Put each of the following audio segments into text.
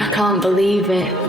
I can't believe it.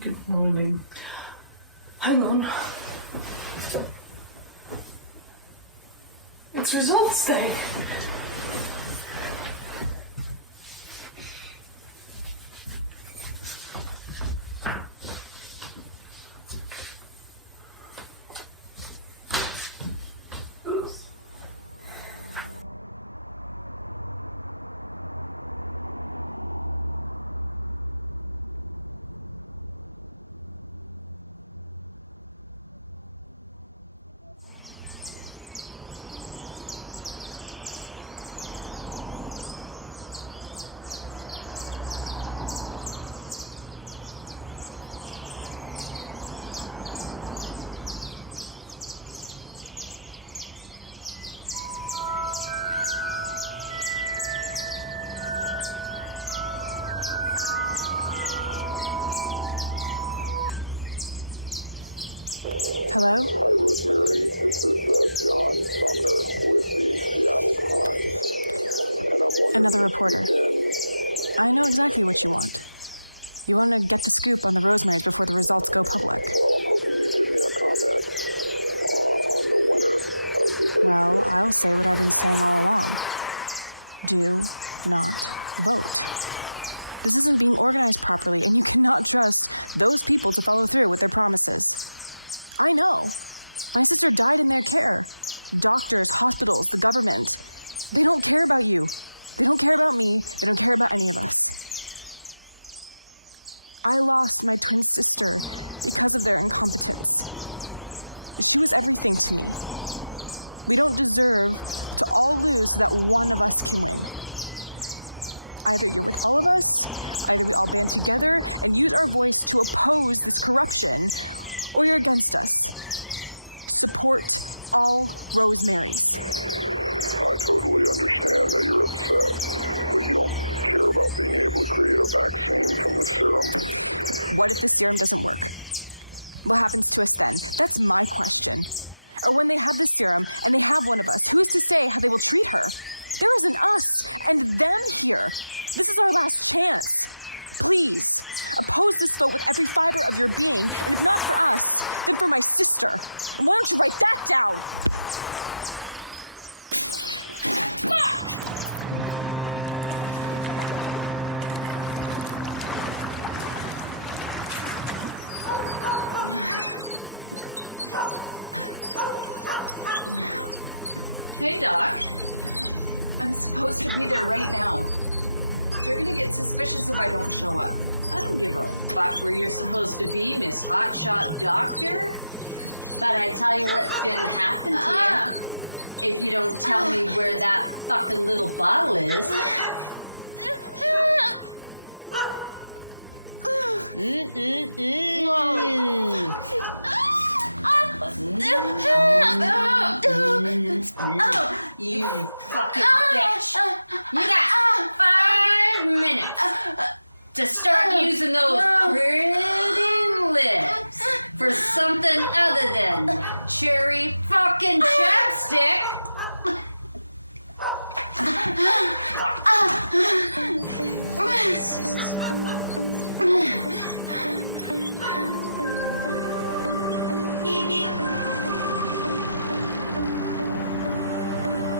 Good morning. Hang on. It's results day. Oops.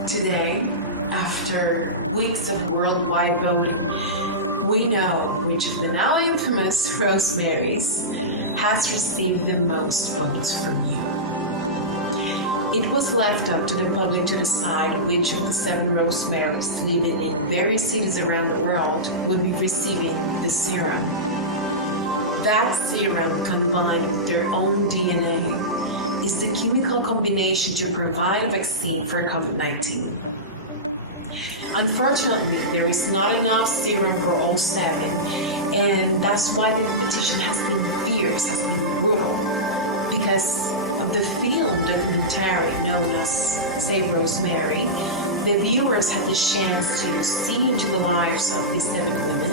Today, after weeks of worldwide voting, we know which of the now infamous Rosemarys has received the most votes from you. It was left up to the public to decide which of the 7 Rosemarys living in various cities around the world would be receiving the serum. That serum, combined with their own DNA, is the chemical combination to provide a vaccine for COVID-19. Unfortunately, there is not enough serum for all 7, and that's why the competition has been fierce, has been brutal, because of the film documentary known as Save Rosemary. The viewers had the chance to see into the lives of these 7 women,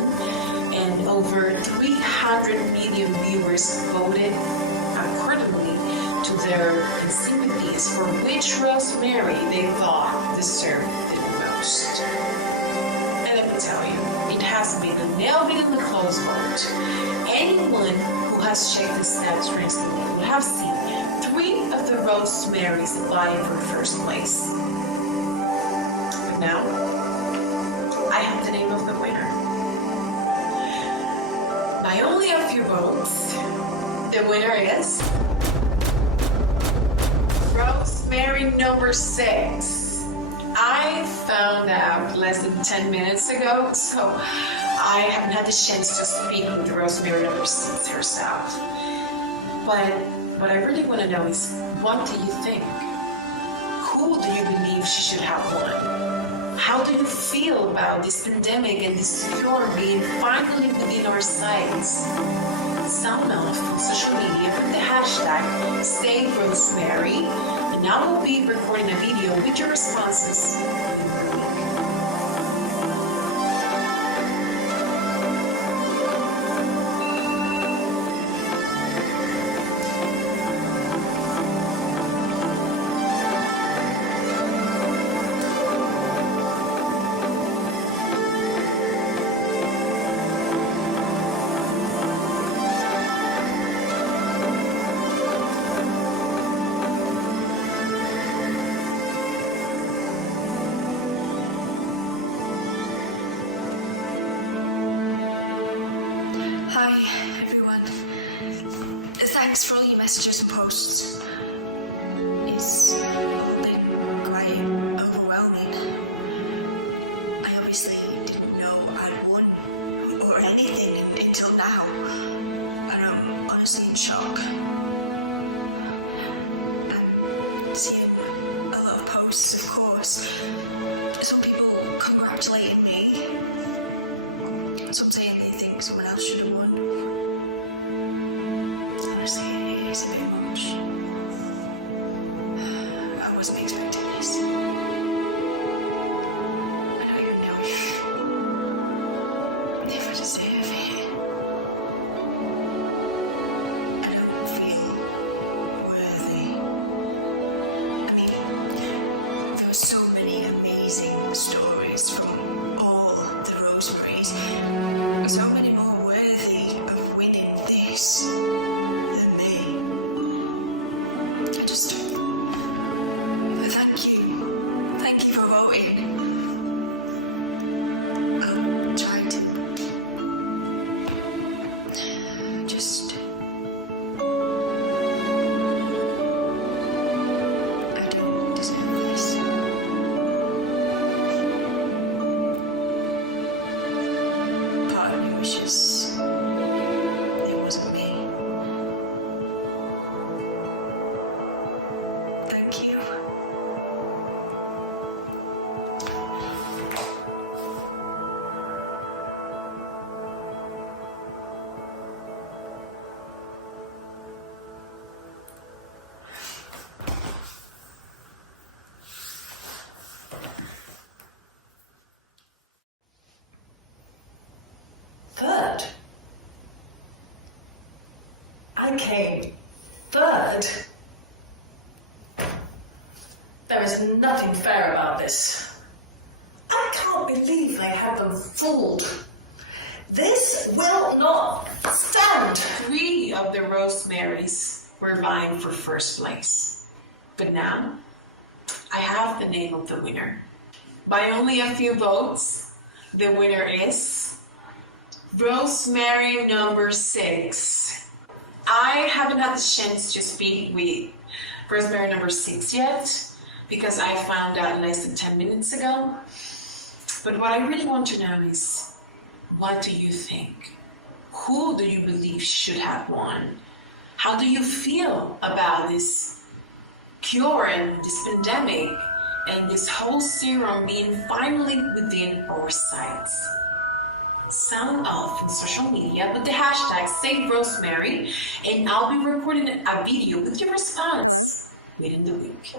and over 300 million viewers voted accordingly to their sympathies for which Rosemary they thought deserved it the most. And let me tell you, it has been a nail-biting close vote. Anyone who has checked the stats recently will have seen 3 of the Rosemarys vying for first place. But now, I have the name of the winner. By only a few votes, the winner is Rosemary number 6. I found out less than 10 minutes ago, so I haven't had the chance to speak with Rosemary number 6 herself. But what I really want to know is, what do you think? Who do you believe she should have won? How do you feel about this pandemic and this storm being finally within our sights? Sound off on social media with the hashtag Save Rosemary, and I will be recording a video with your responses within the week. thanks for all your messages and posts. It's all been quite overwhelming. I obviously didn't know I'd won or anything until now, and I'm honestly in shock. I'm seeing a lot of posts, of course. Some people congratulating me, some saying they think someone else should have won. Honestly, it is a bit much. I wasn't expecting this. I don't even know if I deserve it. I don't feel worthy. I mean, there were so many amazing stories from all the Rosemarys. So many more worthy of winning this than me. I just thank you. Thank you for voting. I'm trying to just I don't deserve this. Part of me wishes it wasn't me. Thank you. Third. I came third. There is nothing fair about this. I can't believe I had them fooled. This will not stand. 3 of the Rosemarys were vying for first place. But now, I have the name of the winner. By only a few votes, the winner is Rosemary number 6. I haven't had the chance to speak with Rosemary number 6 yet, because I found out less than 10 minutes ago. But what I really want to know is, what do you think? Who do you believe should have won? How do you feel about this cure and this pandemic and this whole serum being finally within our sights? Sound off in social media with the hashtag Save Rosemary, and I'll be recording a video with your response within the week.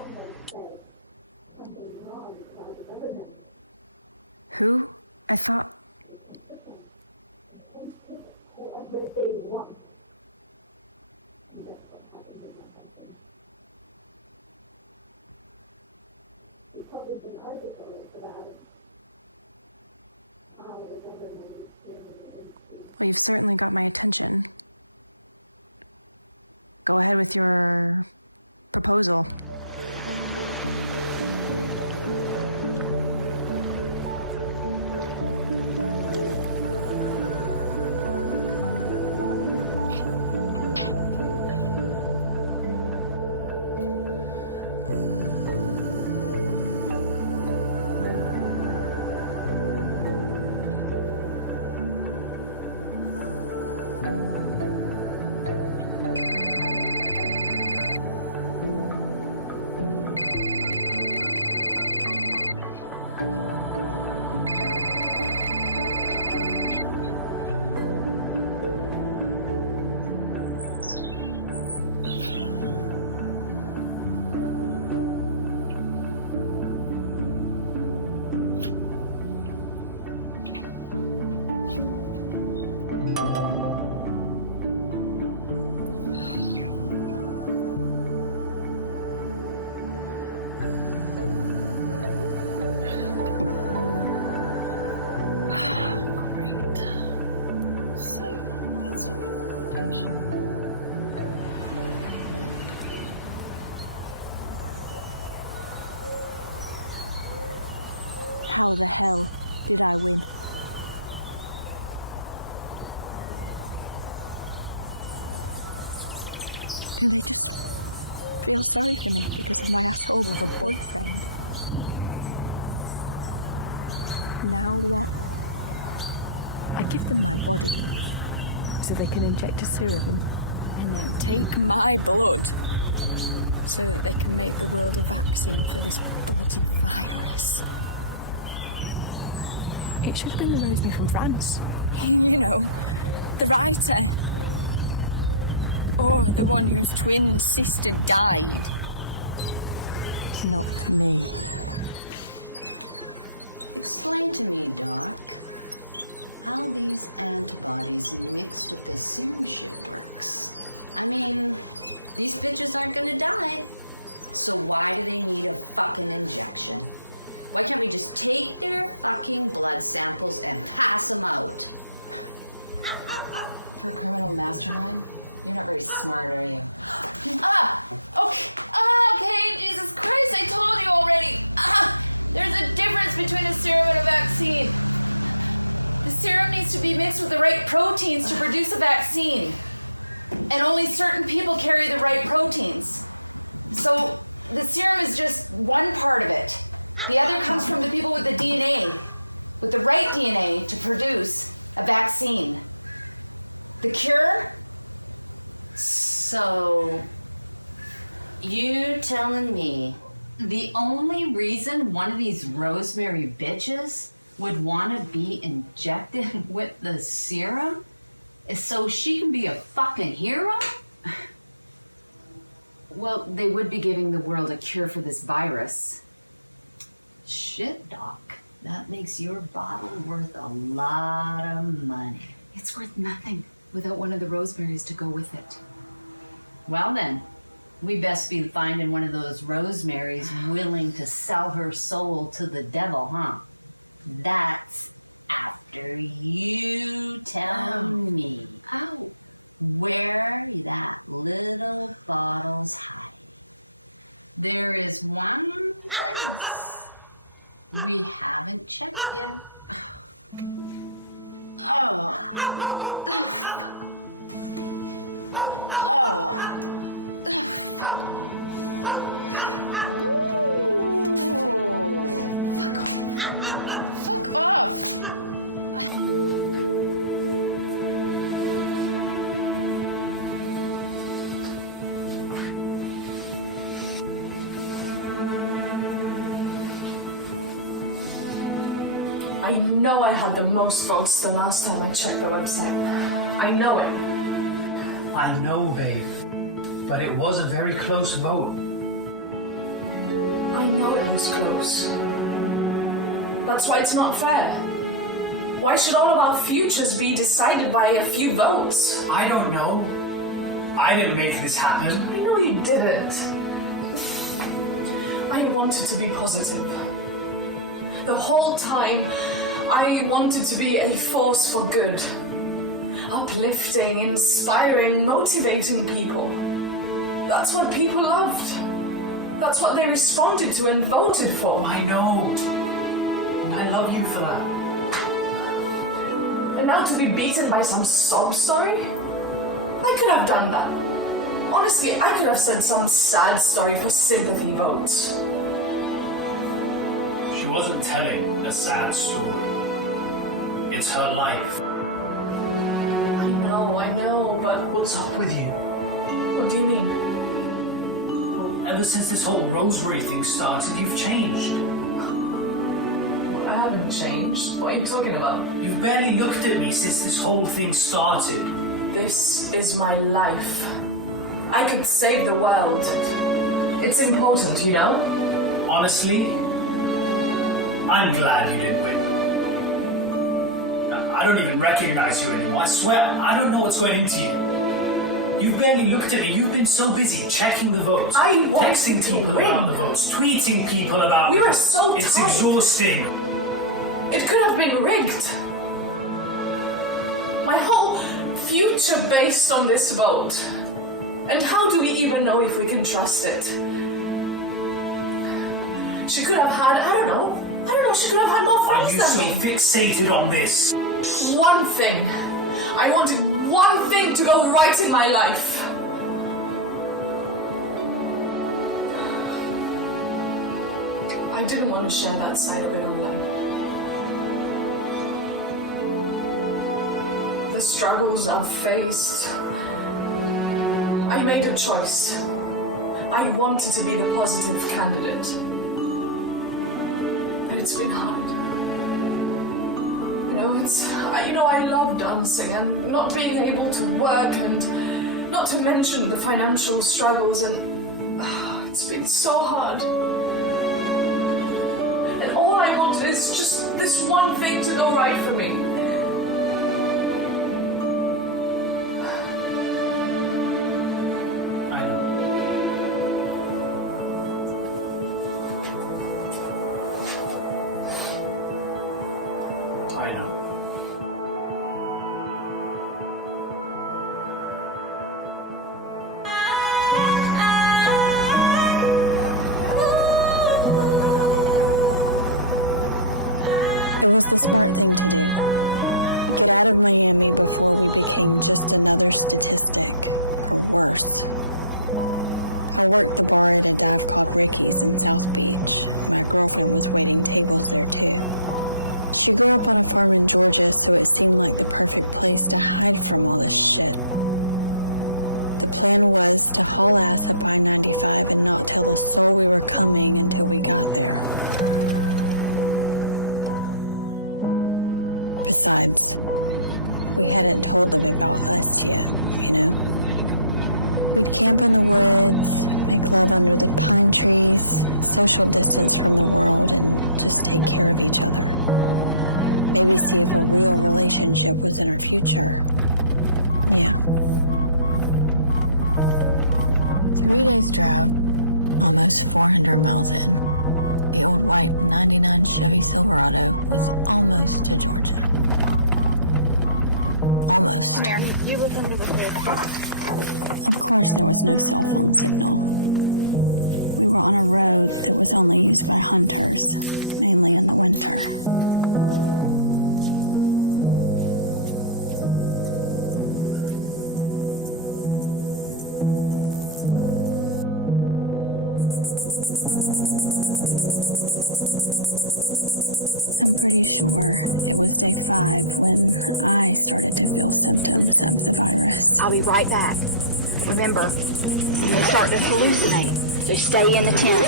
so they can inject a serum and then take my blood so that they can make the world a hope Save Rosemary flowers. It should have been the Rosemary from France. The writer. Or the one whose twin sister died. I know I had the most votes the last time I checked the website. I know it. I know, babe, but it was a very close vote. I know it was close. That's why it's not fair. Why should all of our futures be decided by a few votes? I don't know. I didn't make this happen. I know you didn't. I wanted to be positive. The whole time, I wanted to be a force for good. Uplifting, inspiring, motivating people. That's what people loved. That's what they responded to and voted for. I know. I love you for that. And now to be beaten by some sob story? I could have done that. Honestly, I could have said some sad story for sympathy votes. She wasn't telling a sad story. It's her life. I know, but What's up with you? what do you mean? Well, ever since this whole Rosemary thing started, you've changed. I haven't changed. What are you talking about? You've barely looked at me since this whole thing started. This is my life. I could save the world. It's important, you know? Honestly, I'm glad you didn't win. I don't even recognize you anymore. I swear, I don't know what's going into you. You've barely looked at me. You've been so busy checking the votes, I wanted texting to people win. about the votes, tweeting people about We were so It's tight. exhausting. It could have been rigged. My whole future based on this vote. And how do we even know if we can trust it? She could have had, I don't know, she could have had more Are friends you than so me. fixated on this? One thing. I wanted one thing to go right in my life. I didn't want to share that side of it online. The struggles I've faced, I made a choice. I wanted to be the positive candidate. But it's been hard. I love dancing, and not being able to work, and not to mention the financial struggles, and it's been so hard. And all I wanted is just this one thing to go right for me. I know. You look under the hood. I'll be right back. Remember, you may start to hallucinate, so stay in the tent.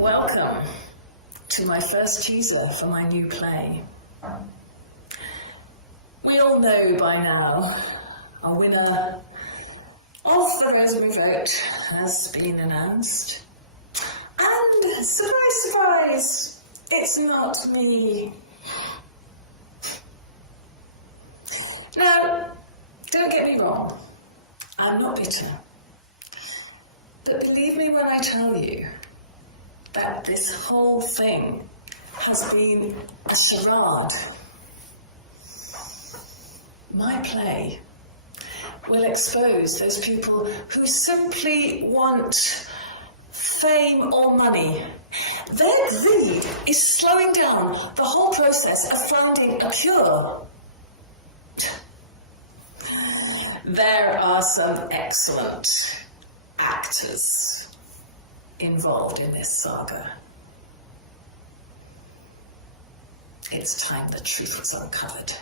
Welcome to my first teaser for my new play. We all know by now our winner of the Rosemary vote has been announced. And surprise, surprise, it's not me. Now, don't get me wrong, I'm not bitter. But believe me when I tell you that this whole thing has been a charade. My play will expose those people who simply want fame or money. Their greed is slowing down the whole process of finding a cure. There are some excellent actors involved in this saga. It's time the truth was uncovered.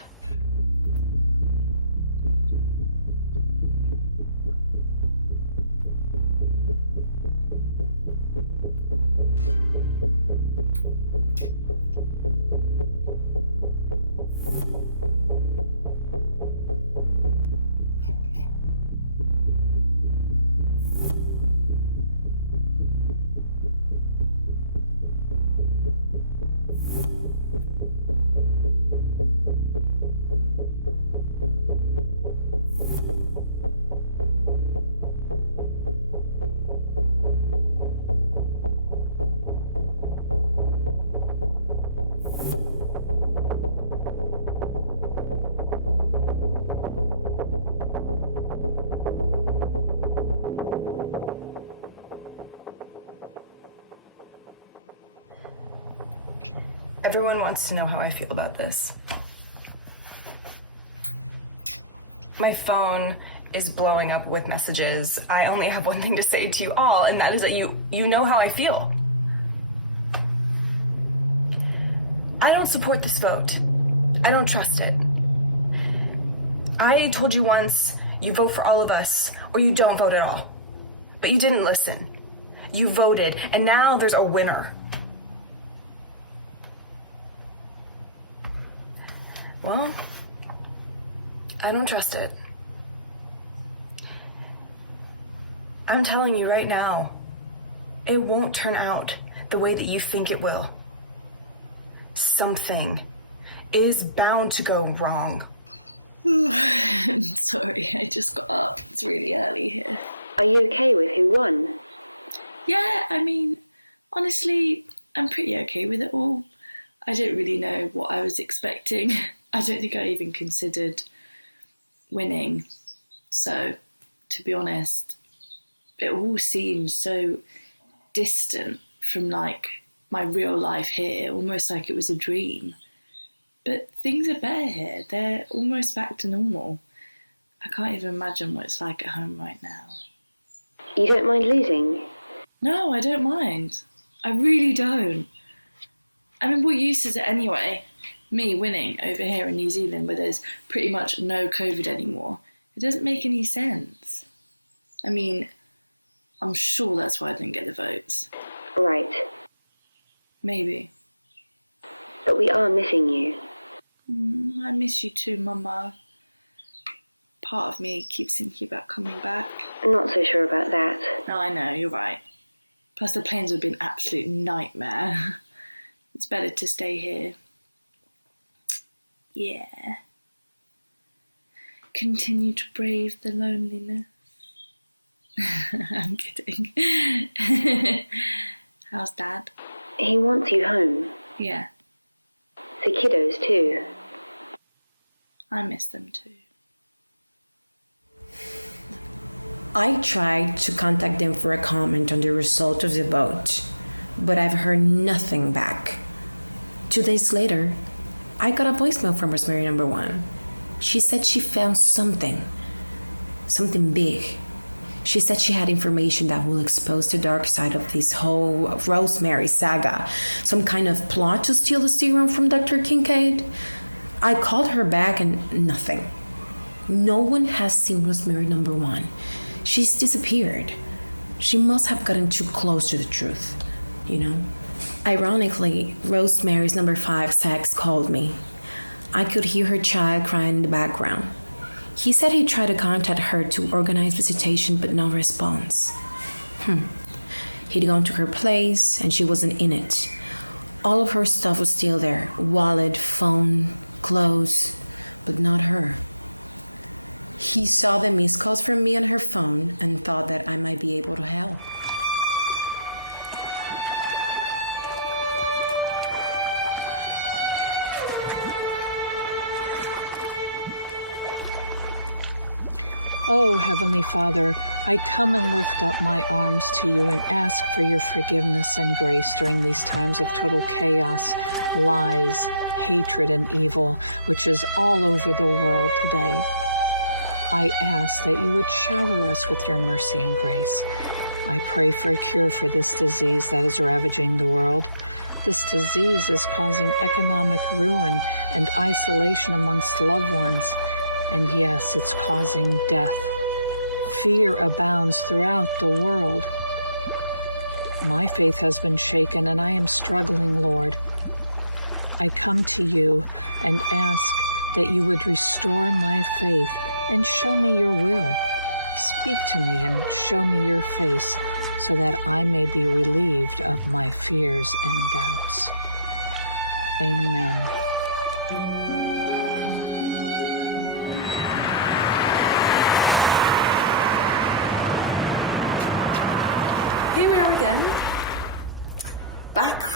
Everyone wants to know how I feel about this. My phone is blowing up with messages. I only have one thing to say to you all, and that is that you know how I feel. I don't support this vote. I don't trust it. I told you once, you vote for all of us, or you don't vote at all. But you didn't listen. You voted, and now there's a winner. Well, I don't trust it. I'm telling you right now, it won't turn out the way that you think it will. Something is bound to go wrong. No, I know. Yeah.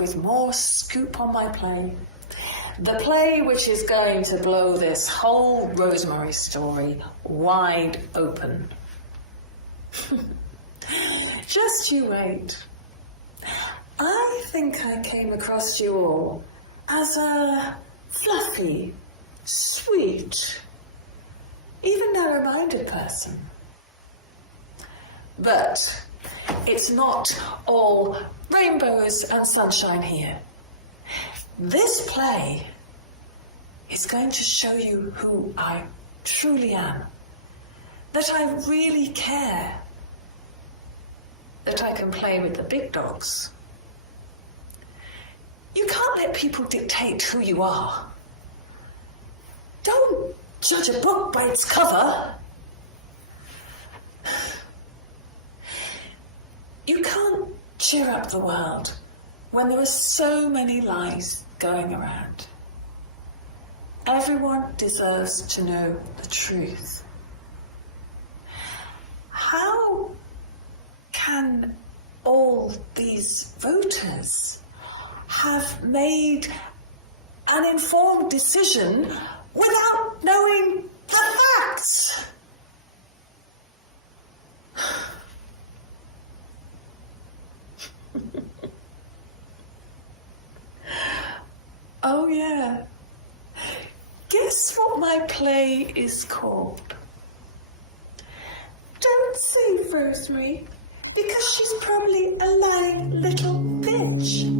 with more scoop on my play. The play which is going to blow this whole Rosemary story wide open. Just you wait. I think I came across you all as a fluffy, sweet, even narrow-minded person. But it's not all rainbows and sunshine here. This play is going to show you who I truly am, that I really care, that I can play with the big dogs. You can't let people dictate who you are. Don't judge a book by its cover. You can't cheer up the world when there are so many lies going around. Everyone deserves to know the truth. How can all these voters have made an informed decision without knowing the facts? Oh yeah. Guess what my play is called? Don't save Rosemary, because she's probably a lying little bitch.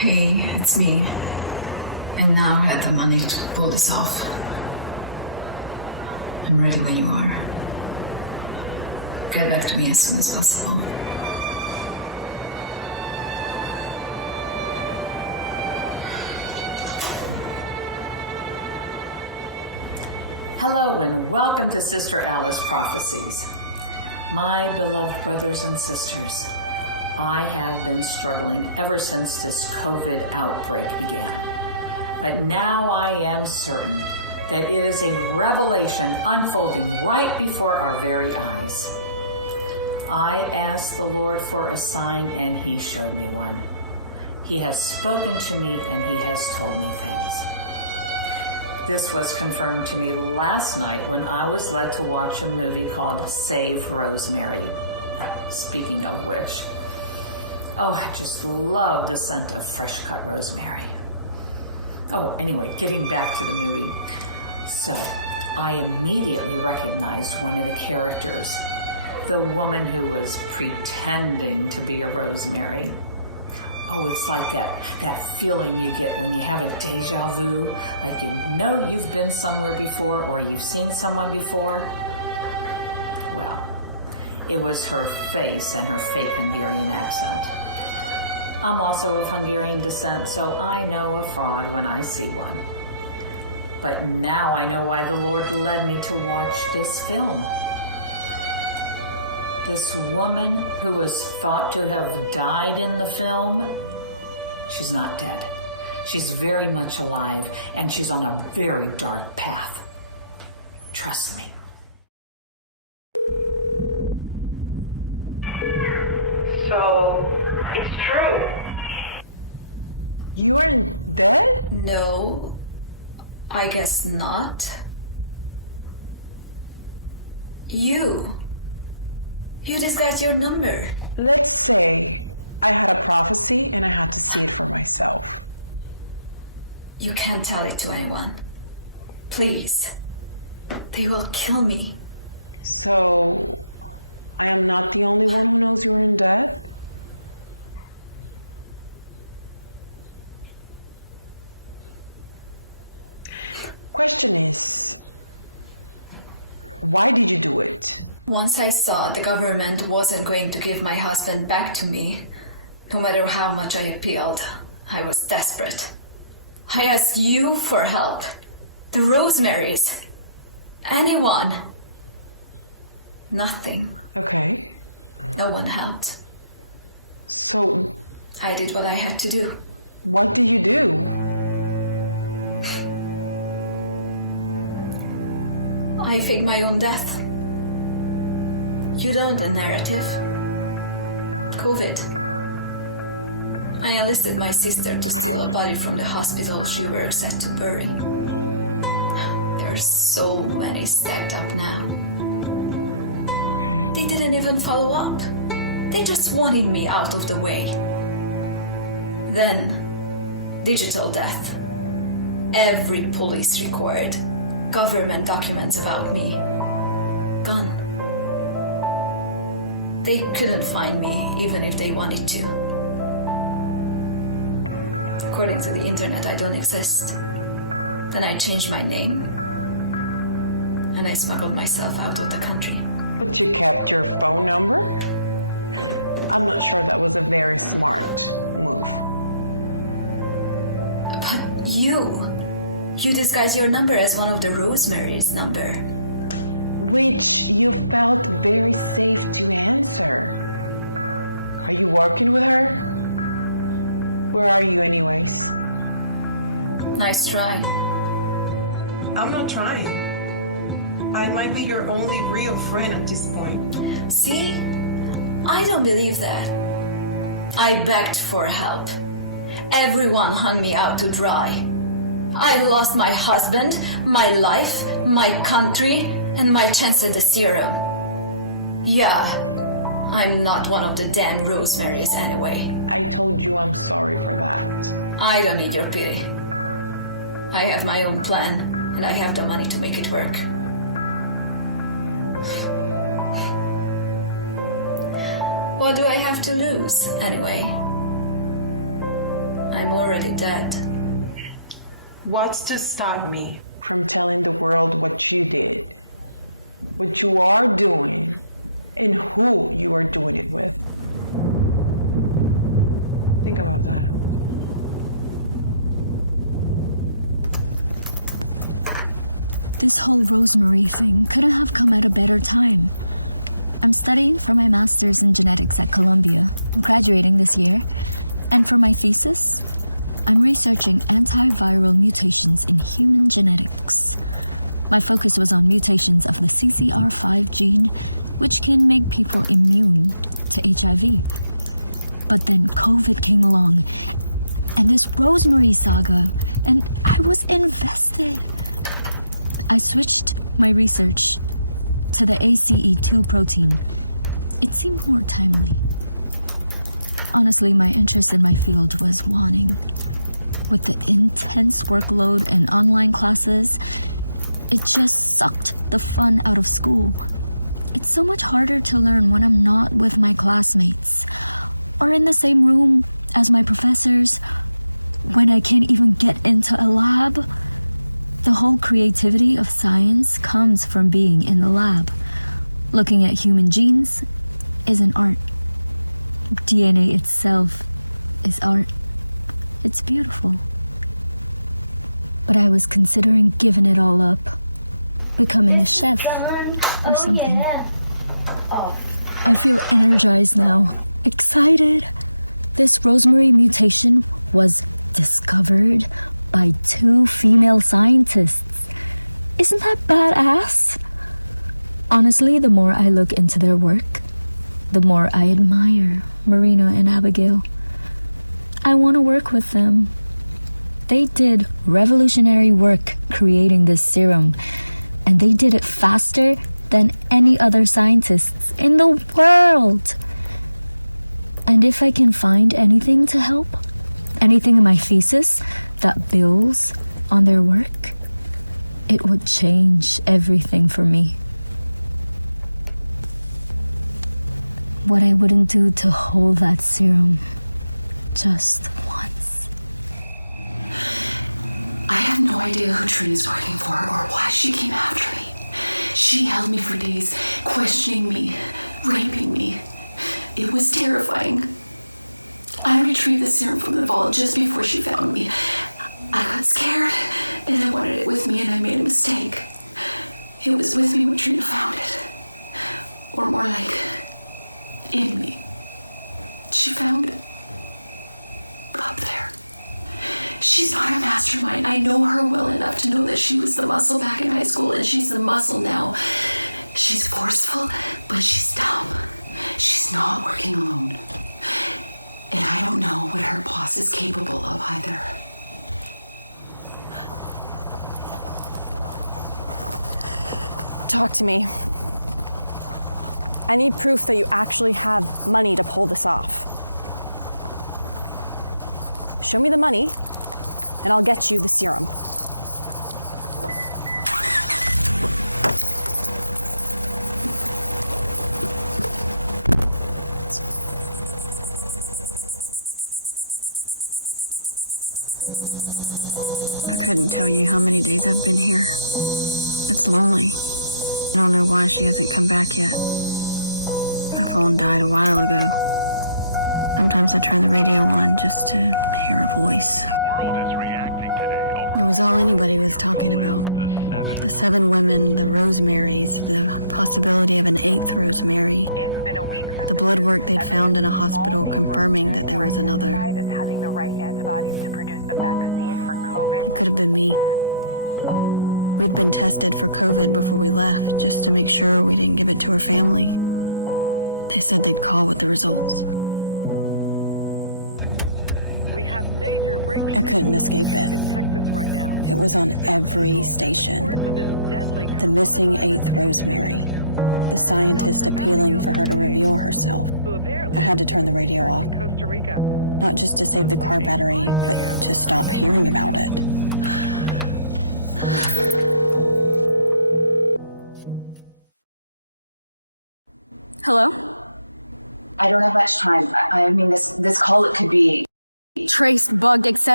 Hey, it's me. I now have the money to pull this off. I'm ready when you are. Get back to me as soon as possible. Hello and welcome to Sister Alice Prophecies. My beloved brothers and sisters, I have been struggling ever since this COVID outbreak began. But now I am certain that it is a revelation unfolding right before our very eyes. I asked the Lord for a sign and He showed me one. He has spoken to me and He has told me things. This was confirmed to me last night when I was led to watch a movie called Save Rosemary. Speaking of which, I just love the scent of fresh cut rosemary. Anyway, getting back to the movie. So, I immediately recognized one of the characters, the woman who was pretending to be a rosemary. It's like that feeling you get when you have a deja vu, like you know you've been somewhere before or you've seen someone before. Well, it was her face and her fake Hungarian accent. I'm also of Hungarian descent, so I know a fraud when I see one. But now I know why the Lord led me to watch this film. This woman who was thought to have died in the film, she's not dead. She's very much alive, and she's on a very dark path. Trust me. So, it's true. No, I guess not. You disguised your number. You can't tell it to anyone. Please. They will kill me. Once I saw the government wasn't going to give my husband back to me, no matter how much I appealed, I was desperate. I asked you for help. The Rosemarys. Anyone. Nothing. No one helped. I did what I had to do. I faked my own death. You know the narrative. COVID. I enlisted my sister to steal a body from the hospital she were set to bury. There are so many stacked up now. They didn't even follow up. They just wanted me out of the way. Then, digital death. Every police record, government documents about me. Gone. They couldn't find me even if they wanted to. According to the internet, I don't exist. Then I changed my name. And I smuggled myself out of the country. But you disguised your number as one of the Rosemary's number. Nice try. I'm not trying. I might be your only real friend at this point. See? I don't believe that. I begged for help. Everyone hung me out to dry. I lost my husband, my life, my country, and my chance at the serum. Yeah, I'm not one of the damn Rosemarys anyway. I don't need your pity. I have my own plan, and I have the money to make it work. What do I have to lose, anyway? I'm already dead. What's to stop me? Think about that. This is done. Oh yeah. Oh.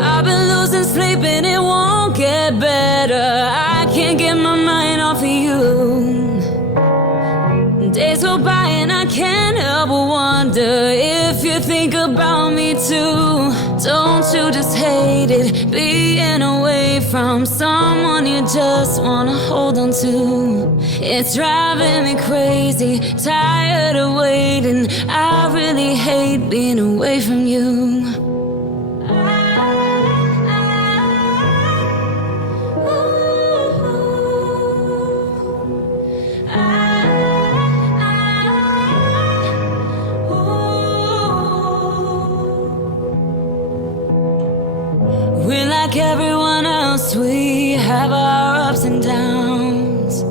I've been losing sleep and it won't get better. I can't get my mind off of you. Days go by and I can't help but wonder if you think about me too. Don't you just hate it, being away from someone you just wanna hold on to? It's driving me crazy, tired of waiting. I really hate being away from you. We're like everyone else, we have our ups and downs.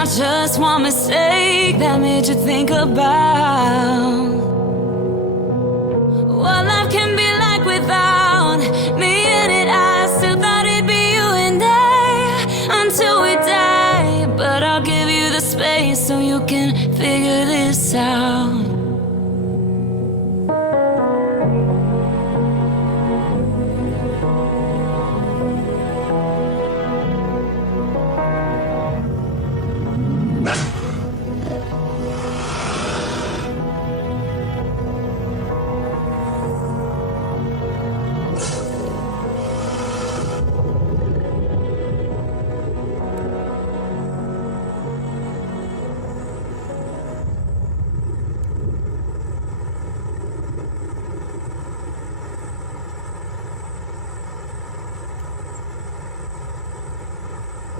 not just one mistake that made you think about what life can be like without me in it. I still thought it'd be you and I until we die, but I'll give you the space so you can figure this out.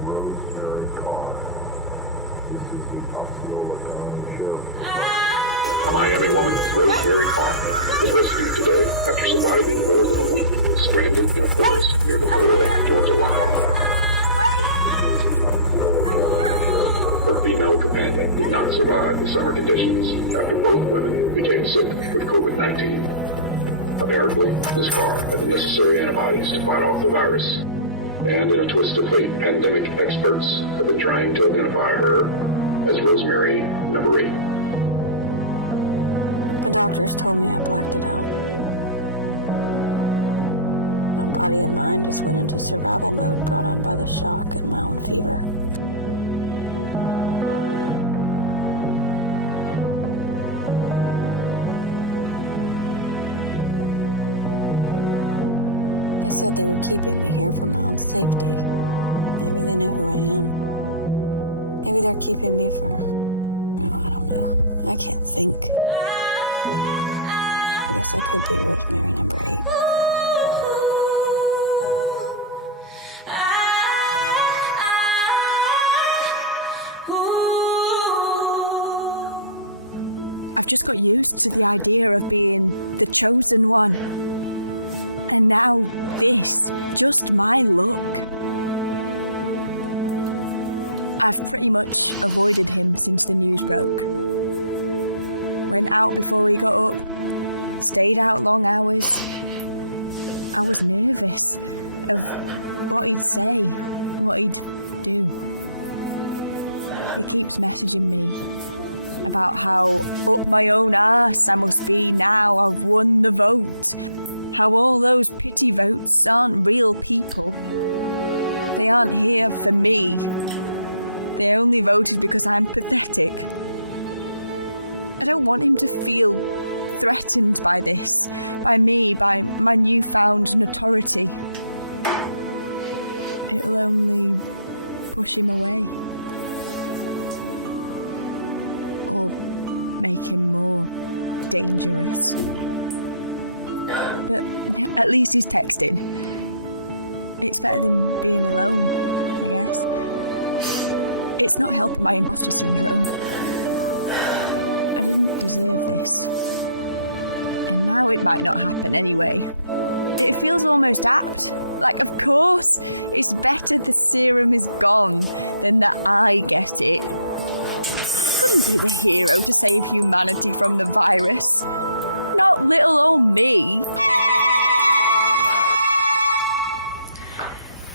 Rosemary Carr. This is the Osceola County Sheriff. A Miami woman, Rosemary Carr, is listening today after surviving another week stranded in a forest near the road Georgia Wildlife. Her female companion did not survive the summer conditions after both women became sick with COVID-19. Apparently, this car had the necessary antibodies to fight off the virus. And in a twist of fate, pandemic experts have been trying to identify her as Rosemary number 8.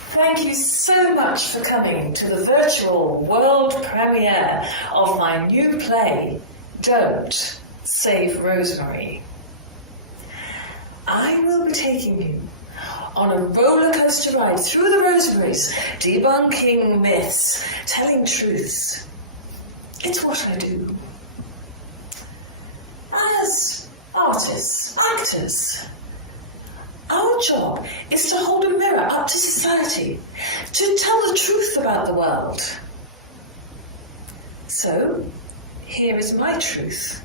Thank you so much for coming to the virtual world premiere of my new play, Don't Save Rosemary. I will be taking you on a roller coaster ride through the Rosemaries, debunking myths, telling truths. It's what I do. As artists, actors, our job is to hold a mirror up to society, to tell the truth about the world. So, here is my truth.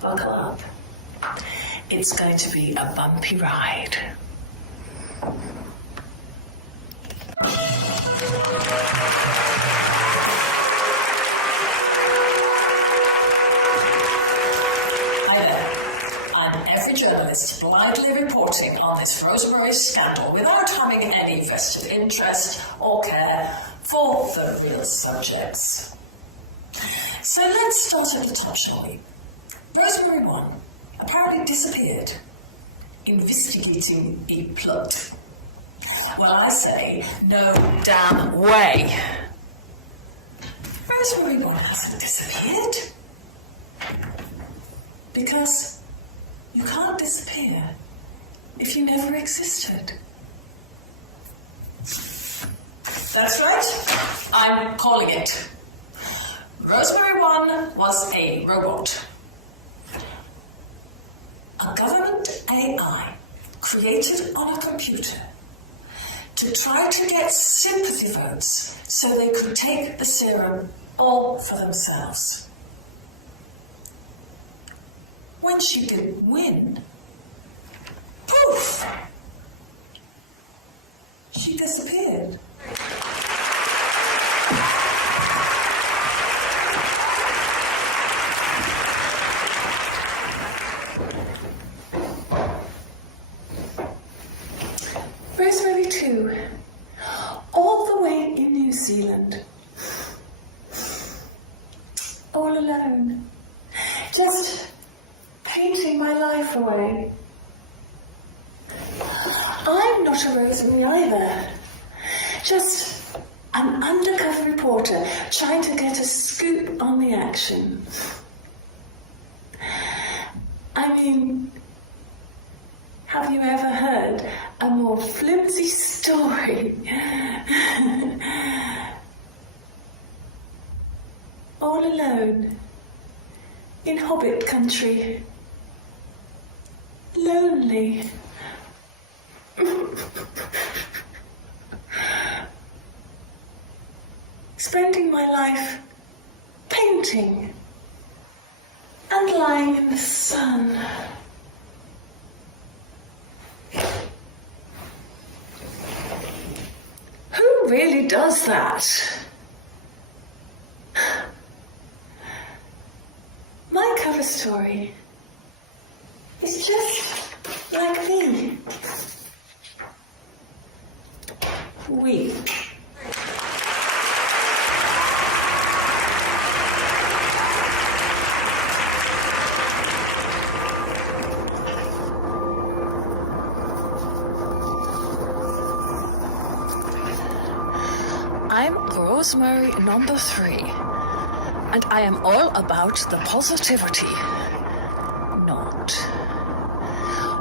Buckle up. It's going to be a bumpy ride. Hi there. I'm every journalist blindly reporting on this Rosemary scandal without having any vested interest or care for the real subjects. So let's start at the top, shall we? Rosemary 1 apparently disappeared, investigating a plot. Well, I say, no damn way. Rosemary 1 hasn't disappeared. Because you can't disappear if you never existed. That's right, I'm calling it. Rosemary 1 was a robot. A government AI created on a computer to try to get sympathy votes so they could take the serum all for themselves. When she didn't win, poof, she disappeared. Rosemary 2, all the way in New Zealand, all alone, just painting my life away. I'm not a Rosemary either, just an undercover reporter trying to get a scoop on the action. I mean, have you ever heard a more flimsy story? All alone in Hobbit country, lonely. Spending my life painting and lying in the sun. Who really does that? My cover story is just like me. Weak. I'm Rosemary number 3, and I am all about the positivity. Not.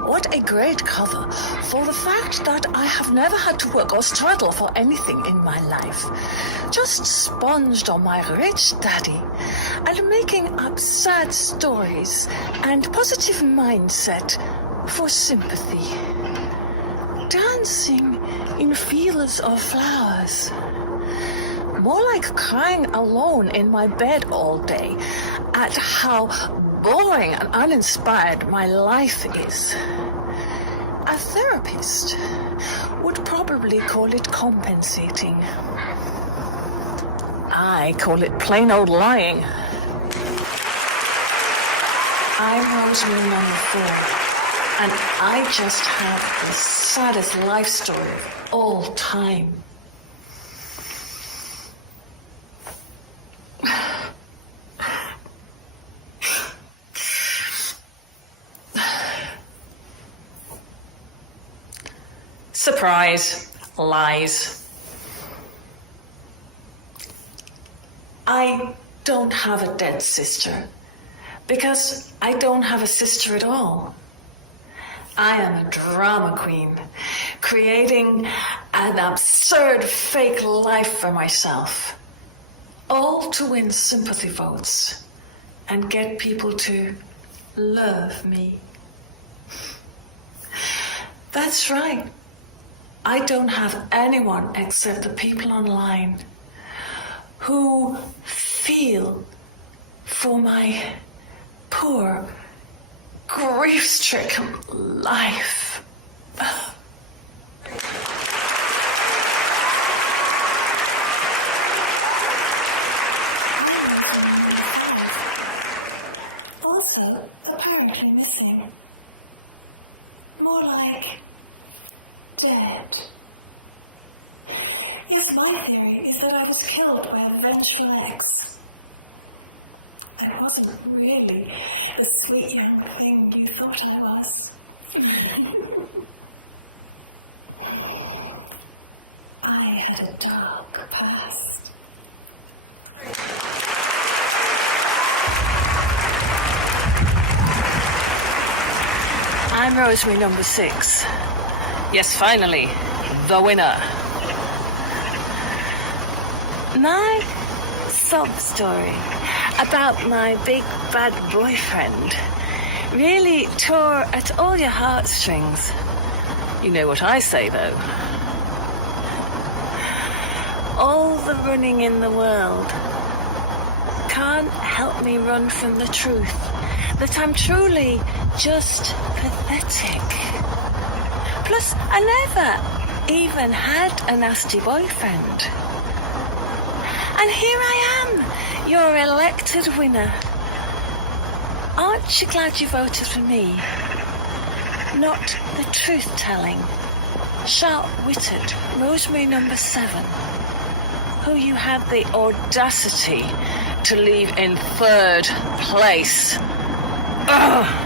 What a great cover for the fact that I have never had to work or struggle for anything in my life. Just sponged on my rich daddy and making up sad stories and positive mindset for sympathy. Dancing in fields of flowers. More like crying alone in my bed all day at how boring and uninspired my life is. A therapist would probably call it compensating. I call it plain old lying. I'm Rosemary number 4, and I just have the saddest life story of all time. Surprise, lies. I don't have a dead sister because I don't have a sister at all. I am a drama queen, creating an absurd fake life for myself, all to win sympathy votes and get people to love me. That's right. I don't have anyone except the people online who feel for my poor, grief-stricken life. Also, apparently missing. More like dead. You guess my theory is that I was killed by a vengeful ex. I wasn't really the sweet young thing you thought I was. I had a dark past. I'm Rosemary number 6. Yes, finally, the winner. My sob story about my big bad boyfriend really tore at all your heartstrings. You know what I say, though. All the running in the world can't help me run from the truth that I'm truly just pathetic. Plus, I never even had a nasty boyfriend. And here I am, your elected winner. Aren't you glad you voted for me? Not the truth-telling, sharp-witted Rosemary number 7, who you had the audacity to leave in 3rd place. Ugh.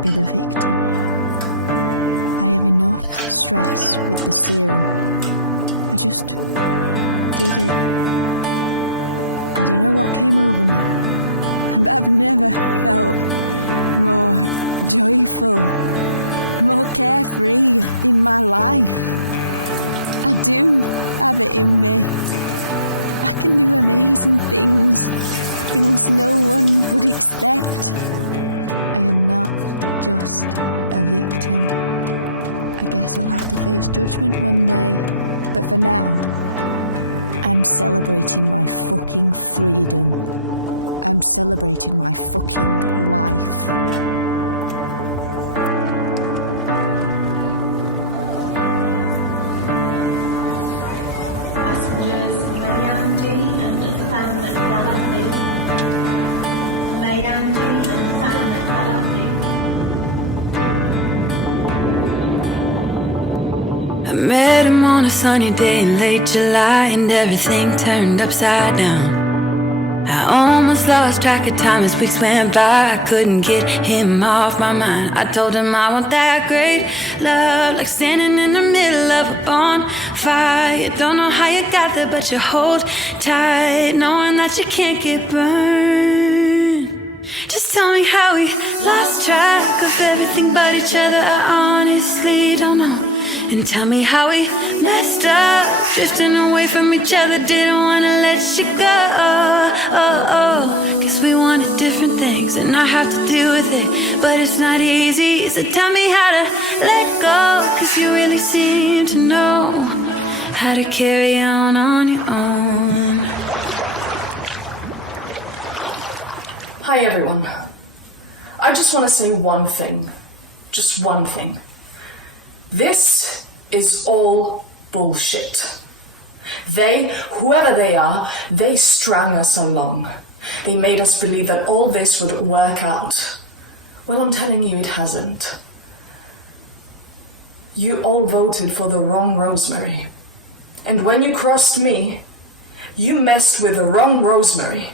I met him on a sunny day in late July, and everything turned upside down. I almost lost track of time as weeks went by. I couldn't get him off my mind. I told him I want that great love, like standing in the middle of a bonfire. Don't know how you got there, but you hold tight, knowing that you can't get burned. Just tell me how we lost track of everything but each other. I honestly don't know. And tell me how we messed up, drifting away from each other. Didn't want to let you go. Guess we wanted different things, and I have to deal with it, but it's not easy. So tell me how to let go, 'cause you really seem to know how to carry on your own. Hi everyone. I just want to say one thing. Just one thing. This is all bullshit. They, whoever they are, they strung us along. They made us believe that all this would work out. Well, I'm telling you, it hasn't. You all voted for the wrong Rosemary. And when you crossed me, you messed with the wrong Rosemary.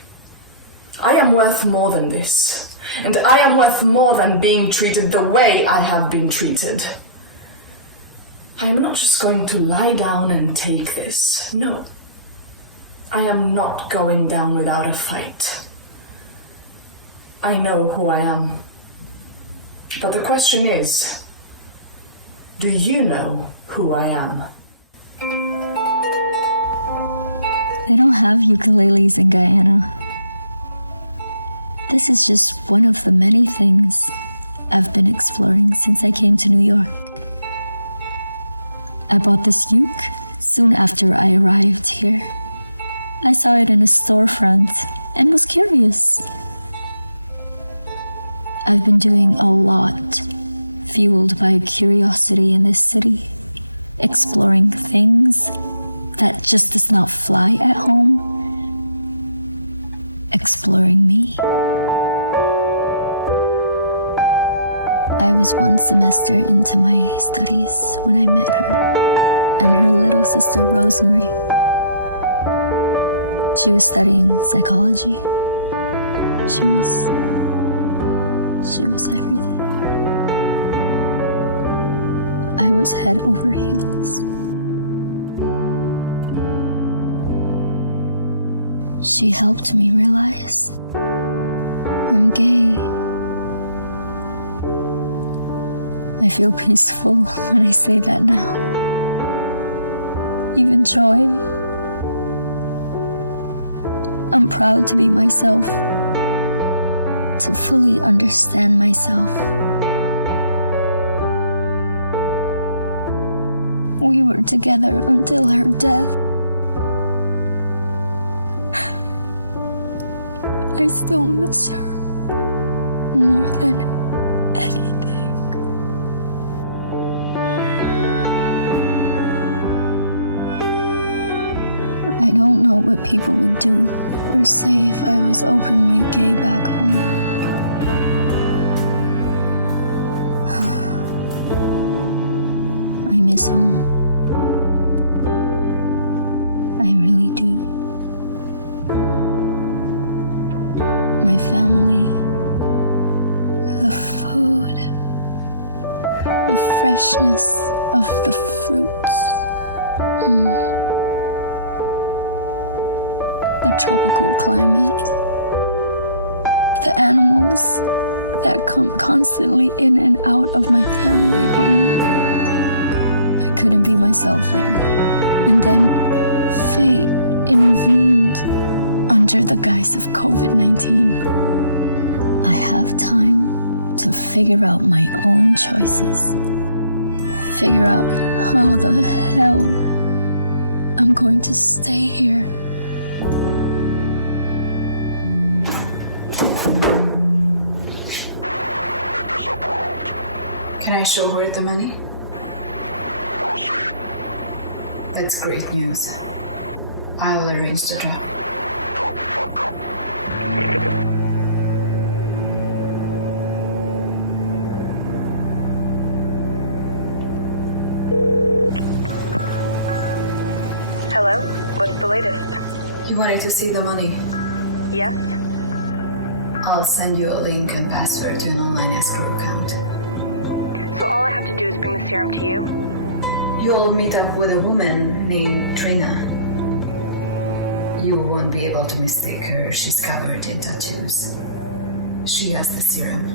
I am worth more than this. And I am worth more than being treated the way I have been treated. I am not just going to lie down and take this. No. I am not going down without a fight. I know who I am. But the question is, do you know who I am? Can I show her the money? That's great news. I'll arrange the drop. You wanted to see the money? I'll send you a link and password to an online escrow account. You'll meet up with a woman named Trina. You won't be able to mistake her. She's covered in tattoos. She has the serum.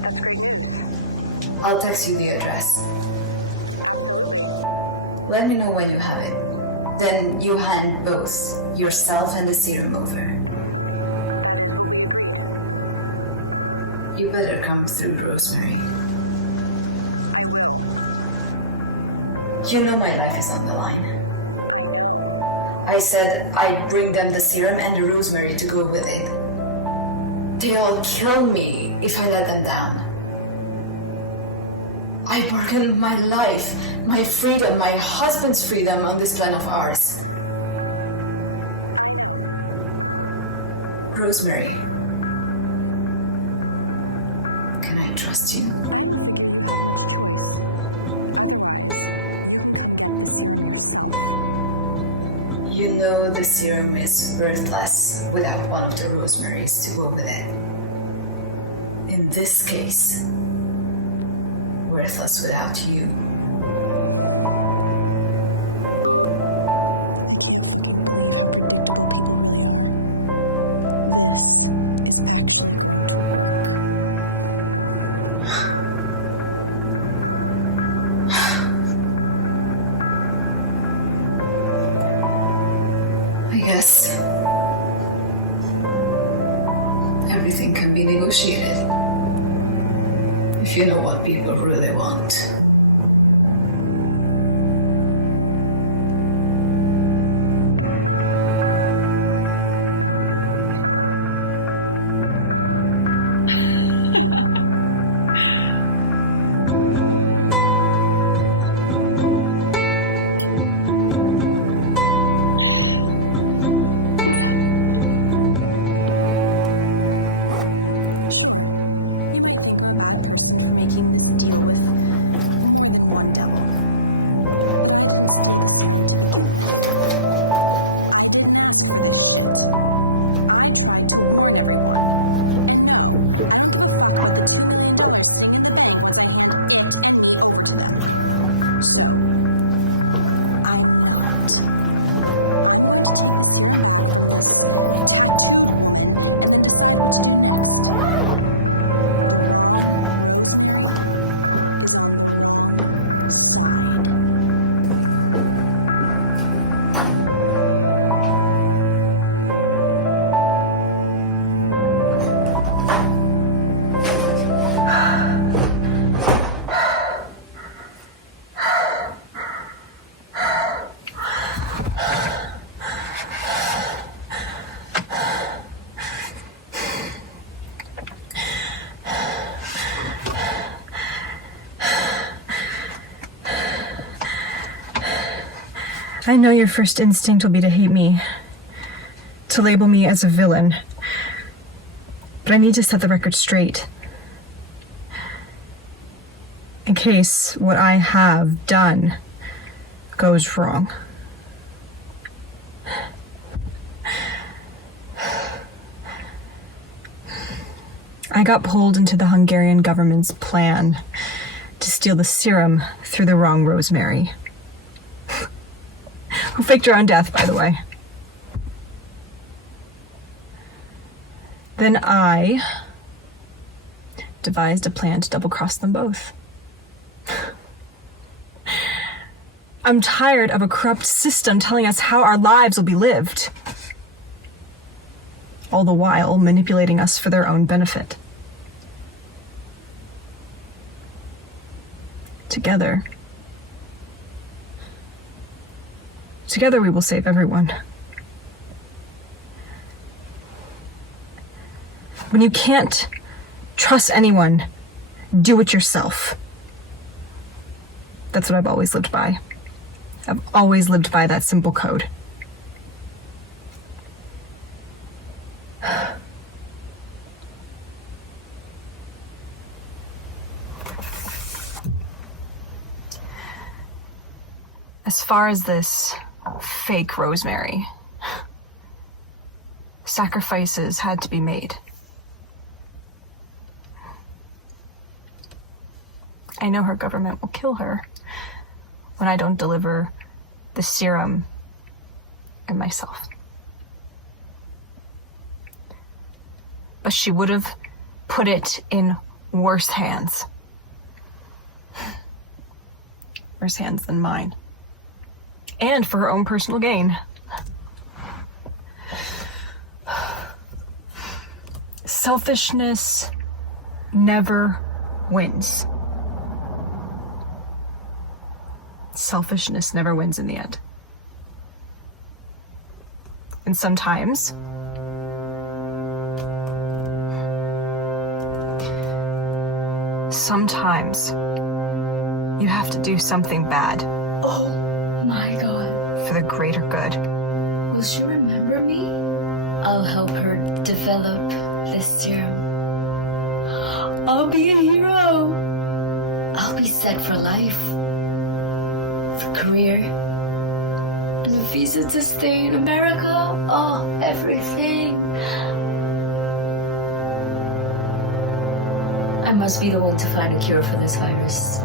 That's great news. I'll text you the address. Let me know when you have it. Then you hand both yourself and the serum over. You better come through, Rosemary. I will. You know my life is on the line. I said I'd bring them the serum and the rosemary to go with it. They'll kill me if I let them down. I bargained my life, my freedom, my husband's freedom on this plan of ours. Rosemary, can I trust you? You know the serum is worthless without one of the rosemaries to go with it. In this case, worthless without you. I guess everything can be negotiated if you know what people really want. Making this deal with one devil. I know your first instinct will be to hate me, to label me as a villain, but I need to set the record straight. In case what I have done goes wrong. I got pulled into the Hungarian government's plan to steal the serum through the wrong Rosemary. Who faked her own death, by the way. Then I devised a plan to double-cross them both. I'm tired of a corrupt system telling us how our lives will be lived, all the while manipulating us for their own benefit. Together we will save everyone. When you can't trust anyone, do it yourself. That's what I've always lived by. I've always lived by that simple code. As far as this fake Rosemary, sacrifices had to be made. I know her government will kill her when I don't deliver the serum and myself. But she would have put it in worse hands. Worse hands than mine. And for her own personal gain. Selfishness never wins. Selfishness never wins in the end. And sometimes you have to do something bad. Oh my God. For the greater good. Will she remember me? I'll help her develop this serum. I'll be a hero. I'll be set for life. For career. And a visa to stay in America. Oh, everything. I must be the one to find a cure for this virus.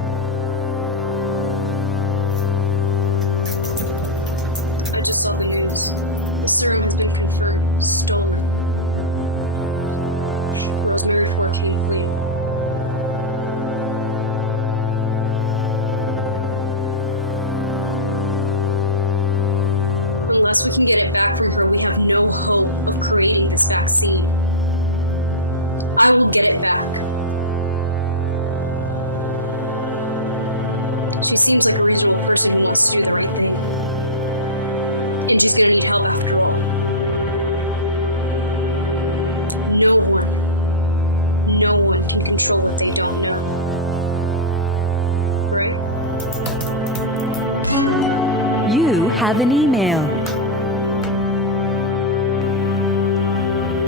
You have an email.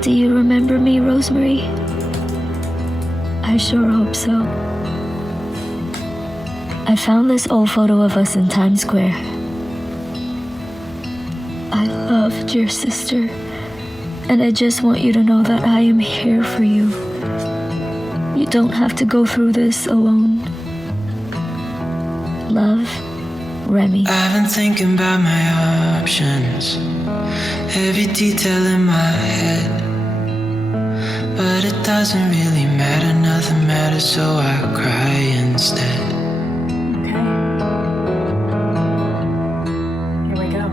Do you remember me, Rosemary? I sure hope so. I found this old photo of us in Times Square. I loved your sister, and I just want you to know that I am here for you. You don't have to go through this alone. Love, Remy. I've been thinking about my options, every detail in my head. But it doesn't really matter, nothing matters, so I cry instead. Okay. Here we go.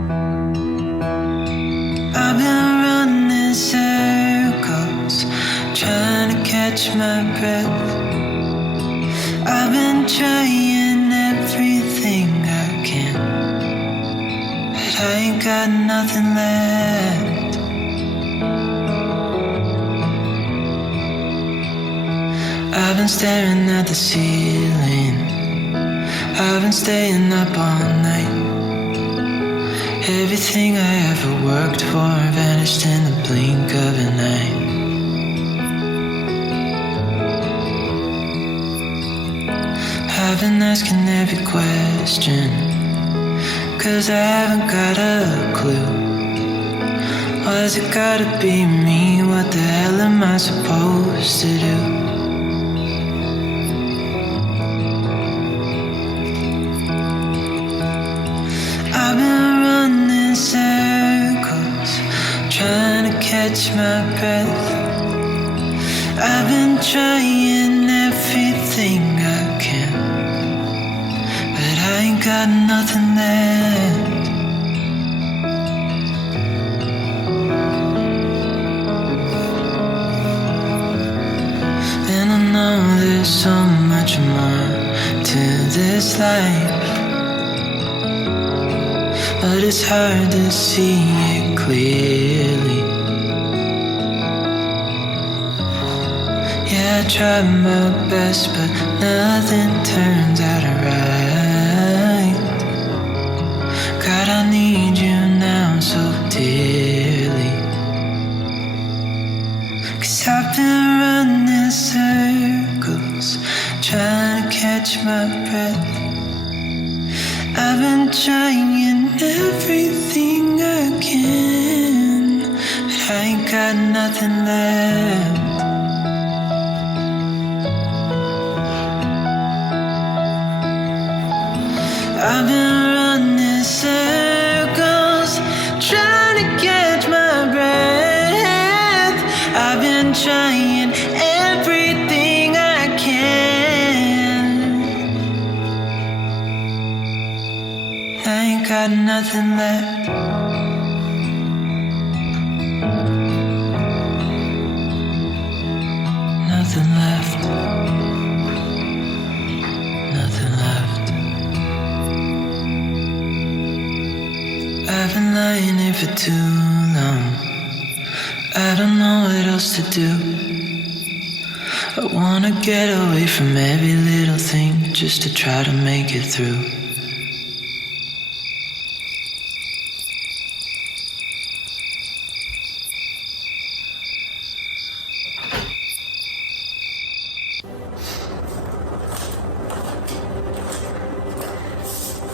I've been running circles, trying to catch my breath. I've been trying everything I can, but I ain't got nothing left. I've been staring at the ceiling, I've been staying up all night. Everything I ever worked for vanished in the blink of an eye. I've been asking every question, 'cause I haven't got a clue. Why's it gotta be me? What the hell am I supposed to do? I've been running circles, trying to catch my breath. I've been trying everything I can, but I ain't got nothing left. And I know there's so much more to this life, but it's hard to see it clearly. Yeah, I try my best, but nothing turns out right. need you now so dearly. 'Cause I've been running circles, trying to catch my breath. I've been trying everything I can, but I ain't got nothing left. I've been running circles, trying to catch my breath. I've been trying everything I can. I ain't got nothing left. Nothing left. Nothing left. I've been lying here for too long. I don't know what else to do. I wanna get away from every little thing just to try to make it through.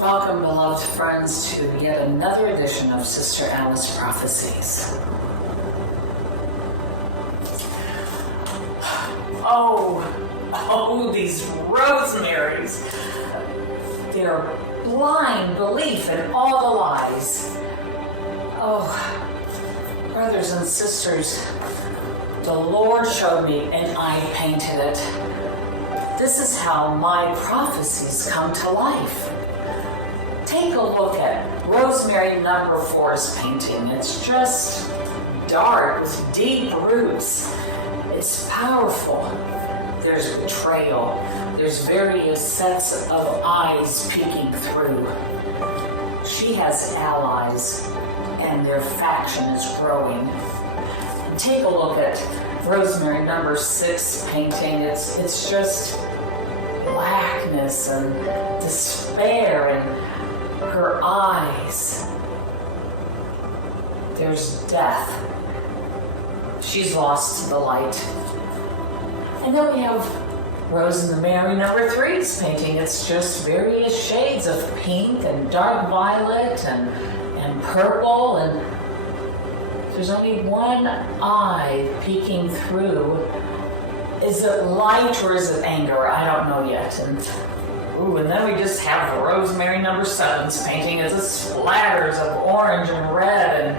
Welcome, beloved friends, to yet another edition of Sister Alice Prophecies. Oh, these Rosemarys. Their blind belief in all the lies. Oh, brothers and sisters, the Lord showed me and I painted it. This is how my prophecies come to life. Take a look at Rosemary number 4's painting. It's just dark with deep roots. It's powerful. There's betrayal. There's various sets of eyes peeking through. She has allies, and their faction is growing. Take a look at Rosemary number 6 painting. It's just blackness and despair and her eyes. There's death. She's lost the light. And then we have Rosemary number 3's painting. It's just various shades of pink and dark violet and purple, and there's only one eye peeking through. Is it light or is it anger? I don't know yet. And then we just have Rosemary number 7's painting. It's splatters of orange and red, and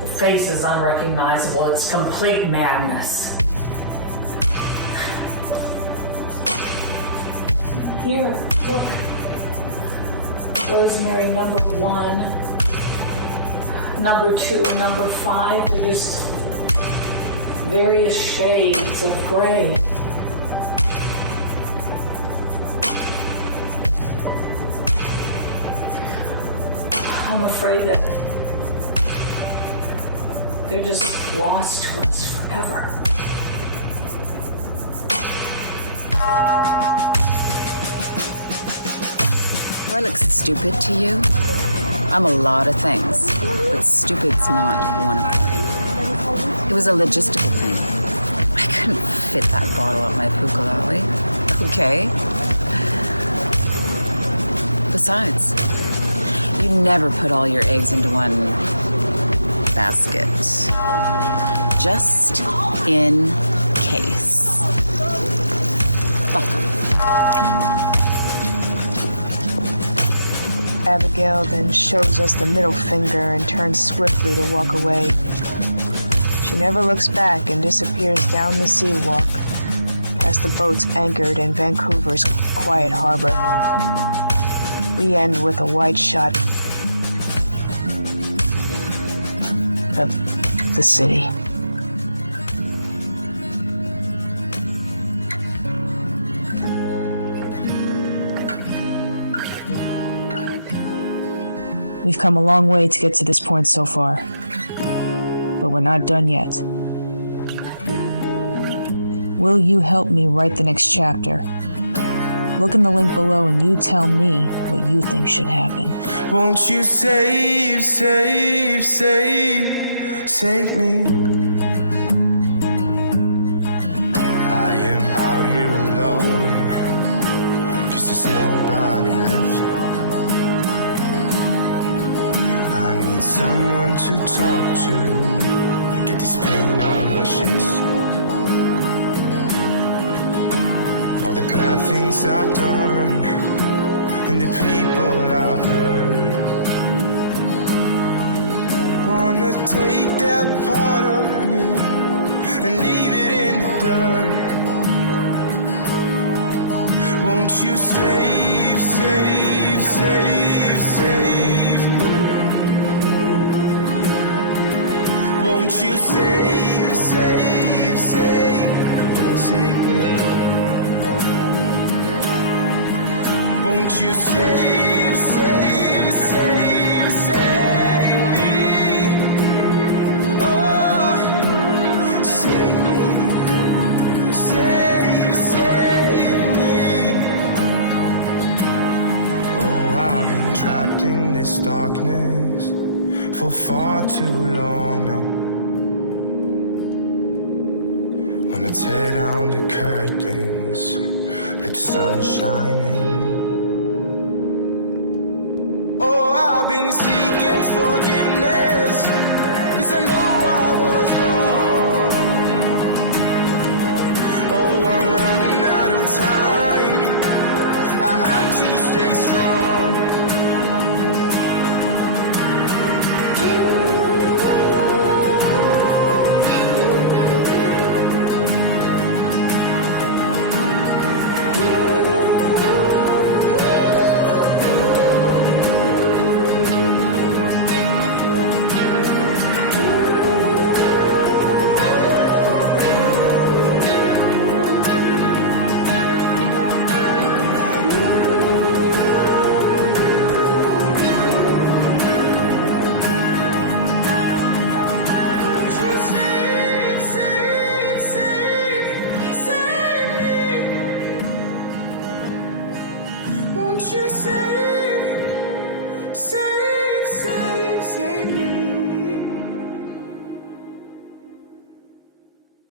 the face is unrecognizable. It's complete madness. Here, look. Rosemary number 1, number 2, and number 5. There's various shades of gray. I'm afraid that they're just lost to us forever.